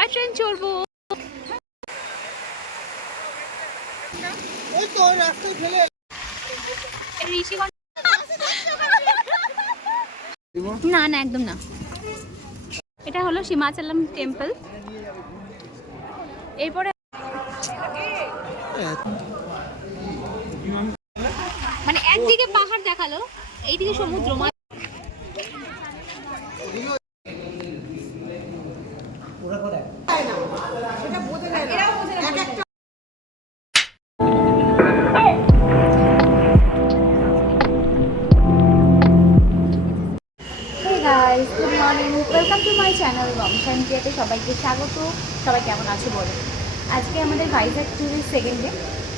Toy train চড়বো। না না একদম না, এটা হলো সীমাচলম টেম্পল। এরপরে মানে একদিকে পাহাড় দেখালো, এইদিকে সমুদ্র। Good morning, welcome to my channel রমশানটিয়াতে সবাইকে স্বাগত। সবাই কেমন আছে বলো। আজকে আমাদের ভাইজ্যাগ ট্যুরের সেকেন্ড ডে।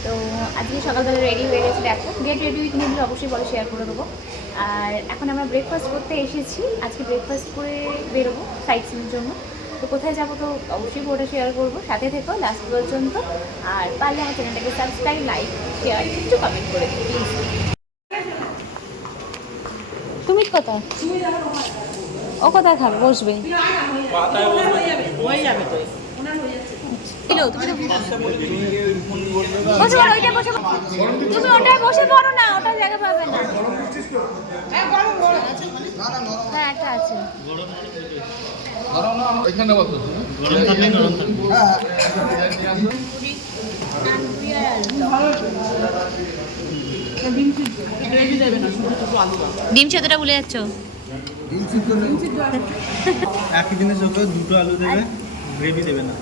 তো আজকে সকালবেলা রেডি হয়ে গেছে, দেখো গেট রেডি উইথ মিগুলো অবশ্যই বলে শেয়ার করে দেবো। আর এখন আমরা ব্রেকফাস্ট করতে এসেছি, আজকে ব্রেকফাস্ট করে বেরোবো সাইট সিনের জন্য। তো কোথায় যাবো তো অবশ্যই ওটা শেয়ার করবো, সাথে থেকো লাস্ট পর্যন্ত। আর পারলে আমার চ্যানেলটাকে সাবস্ক্রাইব, লাইক, শেয়ার, একটু কমেন্ট করে দিই প্লিজ। তুমি কোথায়, ও কোথায় খাবে, বসবে? তুমি ওটাই বসে পড়ো না, ওটা জায়গা পাবে না। হ্যাঁ একটা আছে। ডিম সেদ্ধটা ভুলে যাচ্ছ। একই জিনিস ওকে দুটো আলু দেবে, গ্রেভি দেবে না।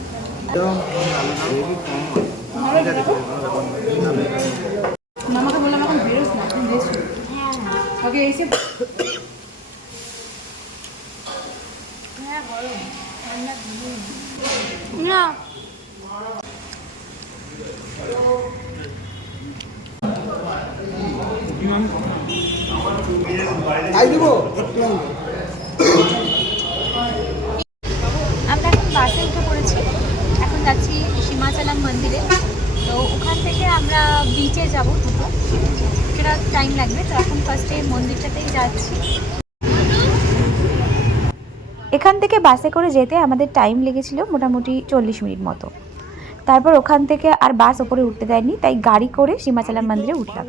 মামাকে বললাম এখন বেরোস না, এখন বেশ ওকে এসে না আমরা এখন বাসে উঠে পড়েছি, এখন যাচ্ছি সীমাচলম মন্দিরে। তো ওখান থেকে আমরা বিচে যাব দুটো, সেটা টাইম লাগবে। তো এখন ফার্স্টে মন্দিরটাতেই যাচ্ছি। এখান থেকে বাসে করে যেতে আমাদের টাইম লেগেছিল মোটামুটি 40 মিনিট মতো। তারপর ওখান থেকে আর বাস ওপরে উঠতে দেয়নি, তাই গাড়ি করে সীমাচলম মন্দিরে উঠলাম।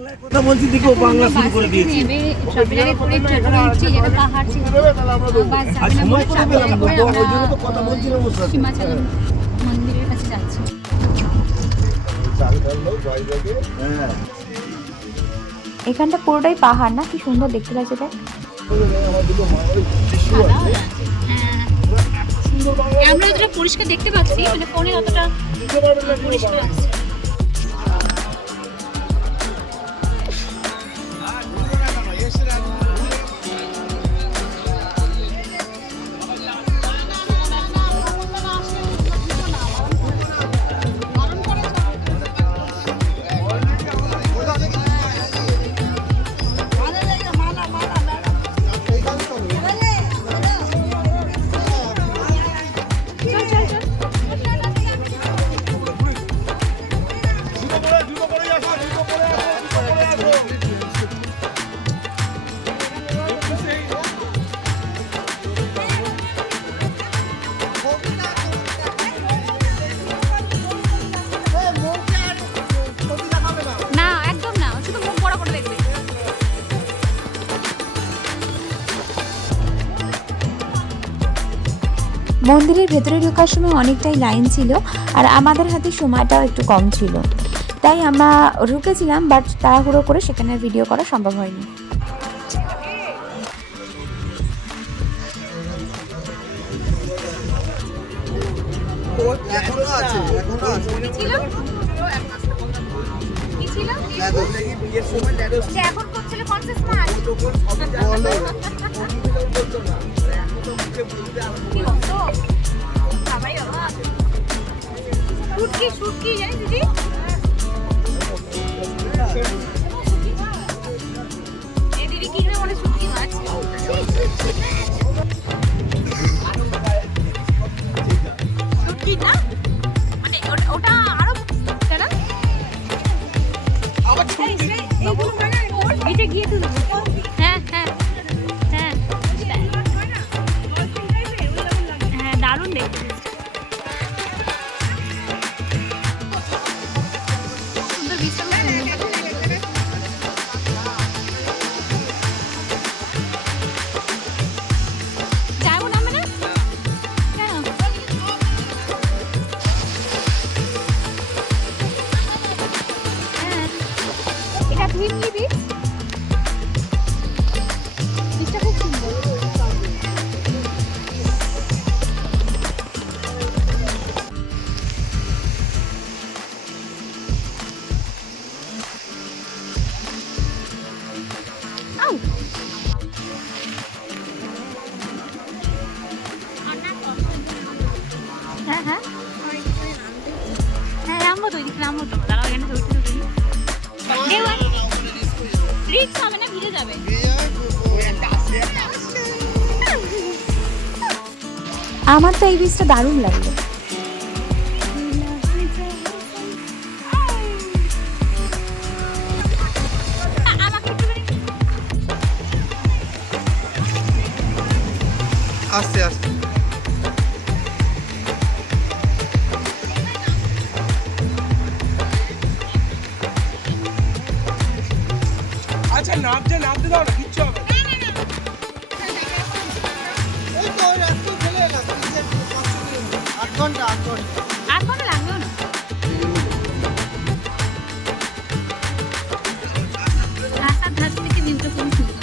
সীমাচলম মন্দিরের কাছে যাচ্ছি। এখানটা পুরোটাই পাহাড় না, কি সুন্দর দেখতে লাগছে দেখ। আমরা যতটা পরিষ্কার দেখতে পাচ্ছি, মানে ফোনে অতটা পরিষ্কার আছে। মন্দিরের ভেতরে ঢোকার সময় অনেকটাই লাইন ছিল, আর আমাদের হাতে সময়টাও একটু কম ছিল, তাই আমরা ঢুকেছিলাম, বাট তাড়াহুড়ো করে সেখানে ভিডিও করা সম্ভব হয়নি। এখন করছিল কনসেস মাছ। শুটকি শুটকি জানিস দিদি? এই দিদি কি করে বলে শুটকি মাছ? শুটকি না মানে ওটা আরো কেন আবার এইগুলো মানে এটা গিয়ে তো হ্যাঁ হ্যাঁ হ্যাঁ হ্যাঁ দারুণ দেখতে। হ্যাঁ হ্যাঁ হ্যাঁ নামবো তো ওইদিকে নামবো তো দাঁড়াও এখানে ছবিটা তুলি রিক্স হবে না ভিজে যাবে আমার তো এই বীজটা দারুণ লাগলো। আস্তে আস্তে আচ্ছা নামতে দাও না কিচ্ছু হবে না। ওই তো ওই রাস্তায় চলে এলাম 8 ঘন্টা 8 ঘন্টা 8 ঘন্টা লাগবেও না রাস্তার ধার থেকে ভিউটা খুবই সুন্দর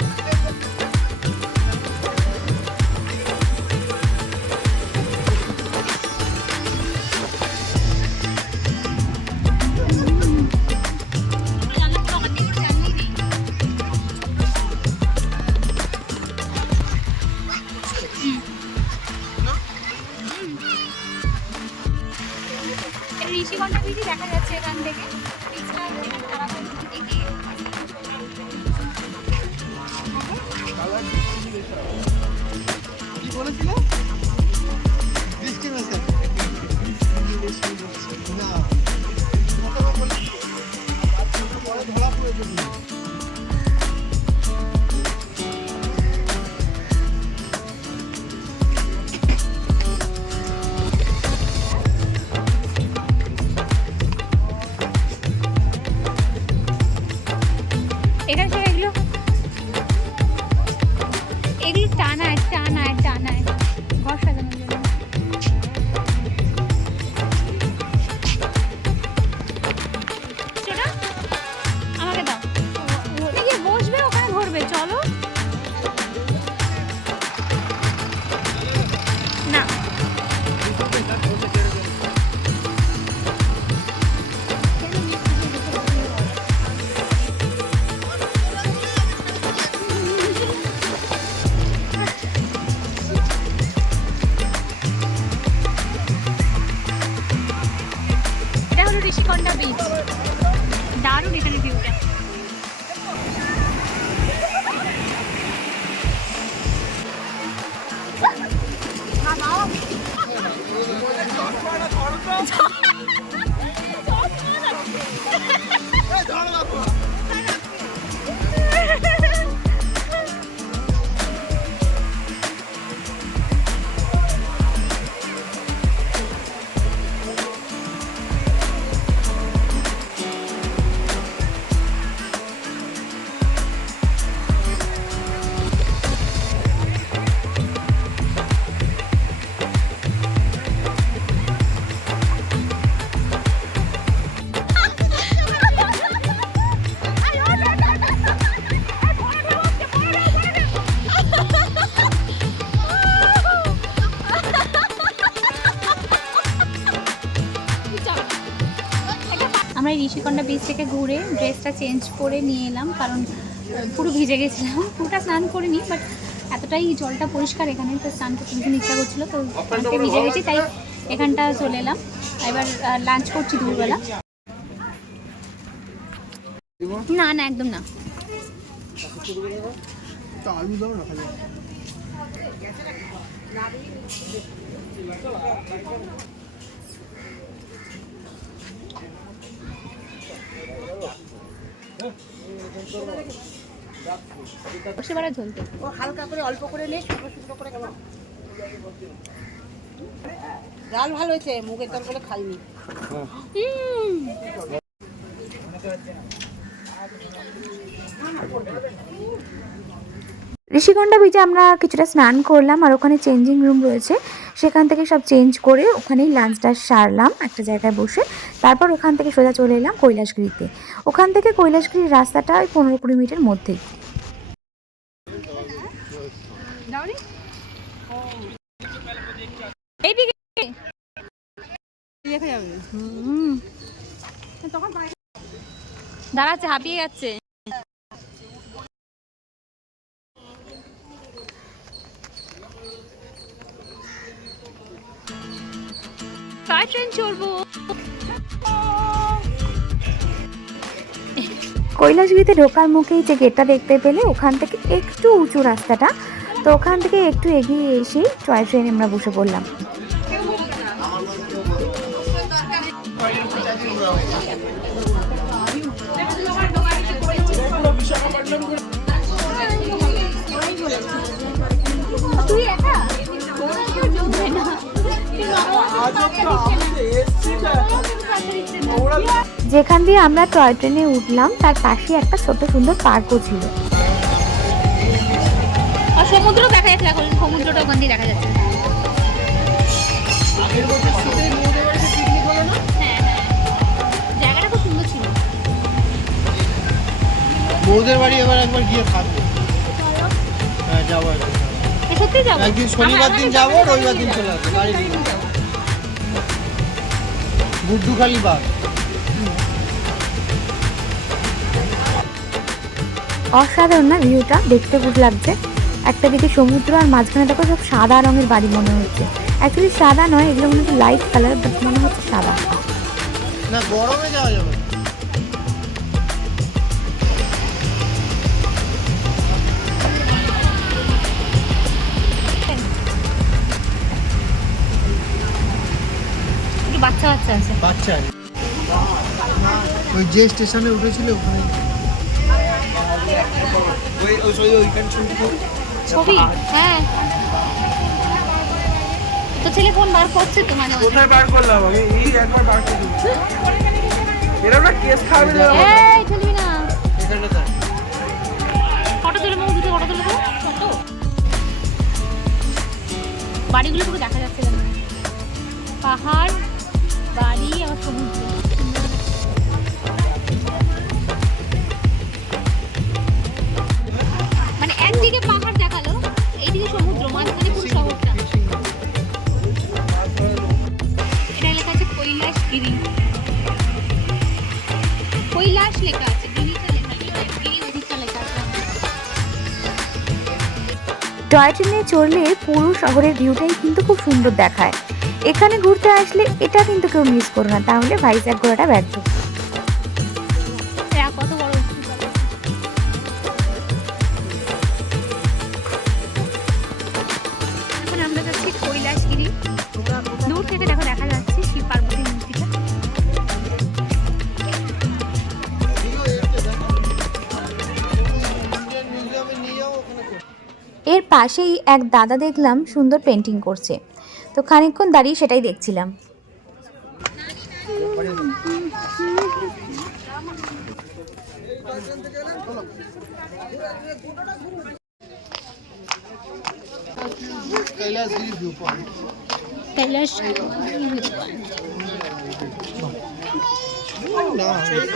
ঋষিকন্যা বিচি দেখা যাচ্ছে এখান থেকে বীজটা এখানে তাড়াতাড়ি এগিয়ে কি বলেছিলে বৃষ্টি মেশাল না কথা বলেছি পরে ধরা পড়ে যাবে এখানে সব এগুলো টানায় ঘর সাজানোর জন্য সেটা আমাকে দাও গিয়ে বসবে ওখানে ধরবে চলো না এটা হলো ঋষিকন্যা বিচ দারুণ এখানে ভিউটা আমরা এই ঋষিকন্যা বিচ থেকে ঘুরে ড্রেসটা চেঞ্জ করে নিয়ে এলাম কারণ পুরো ভিজে গেছিলাম পুরোটা স্নান করিনি বাট এতটাই জলটা পরিষ্কার এখানে তো স্নান করতে ভীষণ ইচ্ছা করছিলো তো অনেকটা ভিজে গেছি তাই এখানটা চলে এলাম এবার লাঞ্চ করছি দুপুরবেলা না না একদম না আলু দাও না খালি সেবারে ঝোলতে ও হালকা করে অল্প করে নে শুকনো করে খাবো ডাল ভালো হয়েছে মুগের ডাল বলে খাইনি ঋষিকন্যা বিচে আমরা কিছুটা স্নান করলাম আর ওখানে চেঞ্জিং রুম রয়েছে সেখান থেকে সব চেঞ্জ করে ওখানেই লাঞ্চটা সারলাম একটা জায়গায় বসে তারপর ওখান থেকে সোজা চলে এলাম কৈলাসগিরিতে ওখান থেকে কৈলাসগিরির রাস্তাটা ওই 15-20 মিনিটের মধ্যেই এইদিকে দাঁড়াচ্ছে হাঁপিয়ে যাচ্ছে টয় ট্রেন চড়বো। কৈলাসগিরিতে ঢোকার মুখেই যে গেটটা দেখতে পেলে ওখান থেকে একটু উঁচু রাস্তাটা, তো ওখান থেকে একটু এগিয়ে এসেই টয় ট্রেনে আমরা বসে পড়লাম। তুই একা যেখান দিয়ে আমরা টয় ট্রেনে উঠলাম তার পাশে একটা ছোট সুন্দর পার্কও ছিল। আর সমুদ্র দেখা যাচ্ছে, এখন সমুদ্রটা ওখান দিয়ে দেখা যাচ্ছে। হ্যাঁ হ্যাঁ, জায়গাটা খুব সুন্দর ছিল। বৌদের বাড়ি এবার একবার গিয়ে থাকবো। হ্যাঁ যাবো, সত্যি যাবো। একদিন শনিবার দিন যাবো, রবিবার দিন চলে আসবো গাড়ি নিয়ে। গুড্ডুখালি বাগ। অসাধারণ না ভিউটা, দেখতে খুব লাগছে। একটা দিকে সমুদ্র আর মাঝখানে দেখো সব সাদা রঙের বাড়ি মনে হচ্ছে। অ্যাকচুয়ালি সাদা নয়, এগুলো মনে হচ্ছে লাইট কালার, বাট মনে হচ্ছে সাদা। না গরমে যাওয়া যাবে। একটু বাচ্চা বাচ্চা আছে। বাচ্চা ওই যে স্টেশনে উঠেছিল ওখানে ছবি। হ্যাঁ, তো ছেলে ফোন বার করছে তো মানে। কোথায় বার করলাম আমি? এই একবার বার করে দিচ্ছি। এরকম না কেস খাবে না। এই চলবি না। এখানটাতে ফটো তুলে মুখ দুটো ফটো তুলে দাও। ফটো বাড়িগুলো পুরো দেখা যাচ্ছে না, পাহাড়, বাড়ি আর সমুদ্র। মানে একদিকে পাহাড় দেখালো, এইদিকে সমুদ্র, মাঝখানে পুরো শহরটা। এটা লেখা আছে কৈলাসগিরি। কৈলাস লেখা আছে, গিরিটা লেখা নেই, গিরি ওদিকটা লেখা আছে। টয় ট্রেনে চড়লে পুরো শহরের ভিউটাই কিন্তু খুব সুন্দর দেখায়। এখানে ঘুরতে আসলে এটা কিন্তু কেউ মিস করো না, তাহলে ভাইজ্যাক ঘোরাটা ব্যর্থ। কত বড় এখন আমরা যাচ্ছি কৈলাসগিরি। দূর থেকে দেখো দেখা যাচ্ছে শিব পার্বতীর মূর্তিটা। এর পাশেই এক দাদা দেখলাম সুন্দর পেন্টিং করছে, তো খানিকক্ষণ দাঁড়িয়ে সেটাই দেখছিলাম। Kailasagiri view point. কৈলাস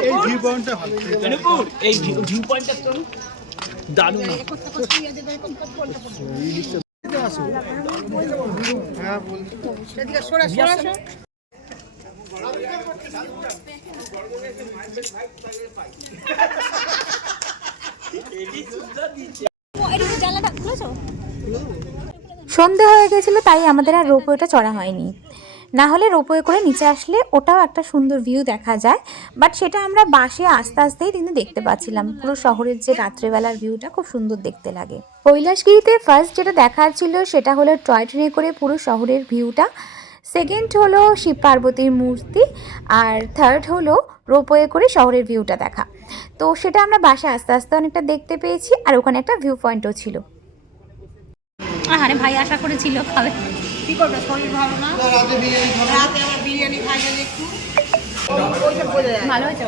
এই ভিউ পয়েন্টটা ভালো। এই ভিউ পয়েন্টটা তো দারুণ। হ্যাঁ বলছি। জানলাটা খুলেছো? সন্ধে হয়ে গেছিলো, তাই আমাদের আর রোপওয়েটা চড়া হয়নি। না হলে রোপওয়ে করে নিচে আসলে ওটাও একটা সুন্দর ভিউ দেখা যায়, বাট সেটা আমরা বাসে আস্তে আস্তেই কিন্তু দেখতে পাচ্ছিলাম। পুরো শহরের যে রাত্রেবেলার ভিউটা খুব সুন্দর দেখতে লাগে। কৈলাসগিরিতে ফার্স্ট যেটা দেখার ছিল সেটা হলো টয় ট্রেনে করে পুরো শহরের ভিউটা, সেকেন্ড হলো শিব পার্বতীর মূর্তি, আর থার্ড হলো রোপওয়ে করে শহরের ভিউটা দেখা। তো সেটা আমরা বাসে আস্তে আস্তে অনেকটা দেখতে পেয়েছি, আর ওখানে একটা ভিউ পয়েন্টও ছিল। আরে ভাই আশা করেছিল খাবে, কি করবে, শরীর ভালো না। রাতে বিরিয়ানি খাবো। রাতে আমার বিরিয়ানি খাই গেলে একটু ভালো হয়েছে।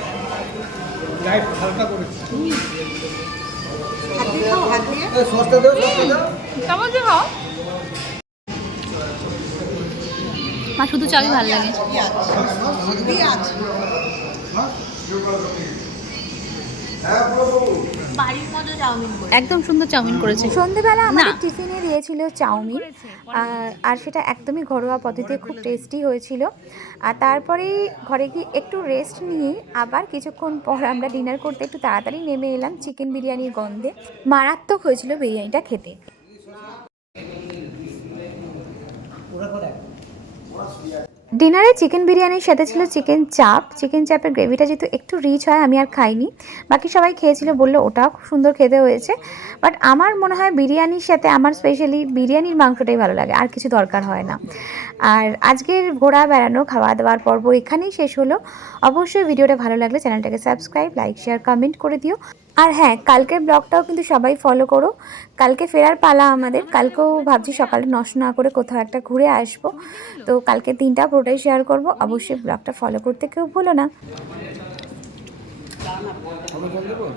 লাইট হালকা করেছি। হাত দিয়ে খাও, হাত দিয়ে। সস্তা দাও, সস্তা দাও। কেমন যে খাও মা, শুধু চাবি ভালো লাগে। পেঁয়াজ বাড়ির মতো চাউমিন করে একদম সুন্দর চাউমিন করেছে। সন্ধেবেলা আমাদের না। টিফিনে দিয়েছিল চাউমিন, আর সেটা একদমই ঘরোয়া পদ্ধতিতে খুব টেস্টি হয়েছিল। আর তারপরে ঘরে গিয়ে একটু রেস্ট নিয়ে আবার কিছুক্ষণ পর আমরা ডিনার করতে একটু তাড়াতাড়ি নেমে এলাম। চিকেন বিরিয়ানির গন্ধে মারাত্মক হয়েছিল বিরিয়ানিটা খেতে। ডিনারে চিকেন বিরিয়ানির সাথে ছিল চিকেন চাপ। চিকেন চাপের গ্রেভিটা যেহেতু একটু রিচ হয়, আমি আর খাইনি, বাকি সবাই খেয়েছিল, বললো ওটাও খুব সুন্দর খেতে হয়েছে। বাট আমার মনে হয় বিরিয়ানির সাথে আমার স্পেশালি বিরিয়ানির মাংসটাই ভালো লাগে, আর কিছু দরকার হয় না। আর আজকের ঘোরা বেড়ানো খাওয়া দাওয়ার পর্ব এখানেই শেষ হলো। অবশ্যই ভিডিওটা ভালো লাগলে চ্যানেলটাকে সাবস্ক্রাইব, লাইক, শেয়ার, কমেন্ট করে দিও। আর হ্যাঁ, কালকের ব্লগটাও কিন্তু সবাই ফলো করো। কালকে ফেরার পালা আমাদের। কালকেও ভাবছি সকালে নষ্ট না করে কোথাও একটা ঘুরে আসবো। তো কালকে দিনটা পুরোটাই শেয়ার করব। অবশ্যই ব্লগটা ফলো করতে কেউ ভুলো না।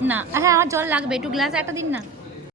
না, হ্যাঁ আমার জল লাগবে, একটু গ্লাস একটা দিন না।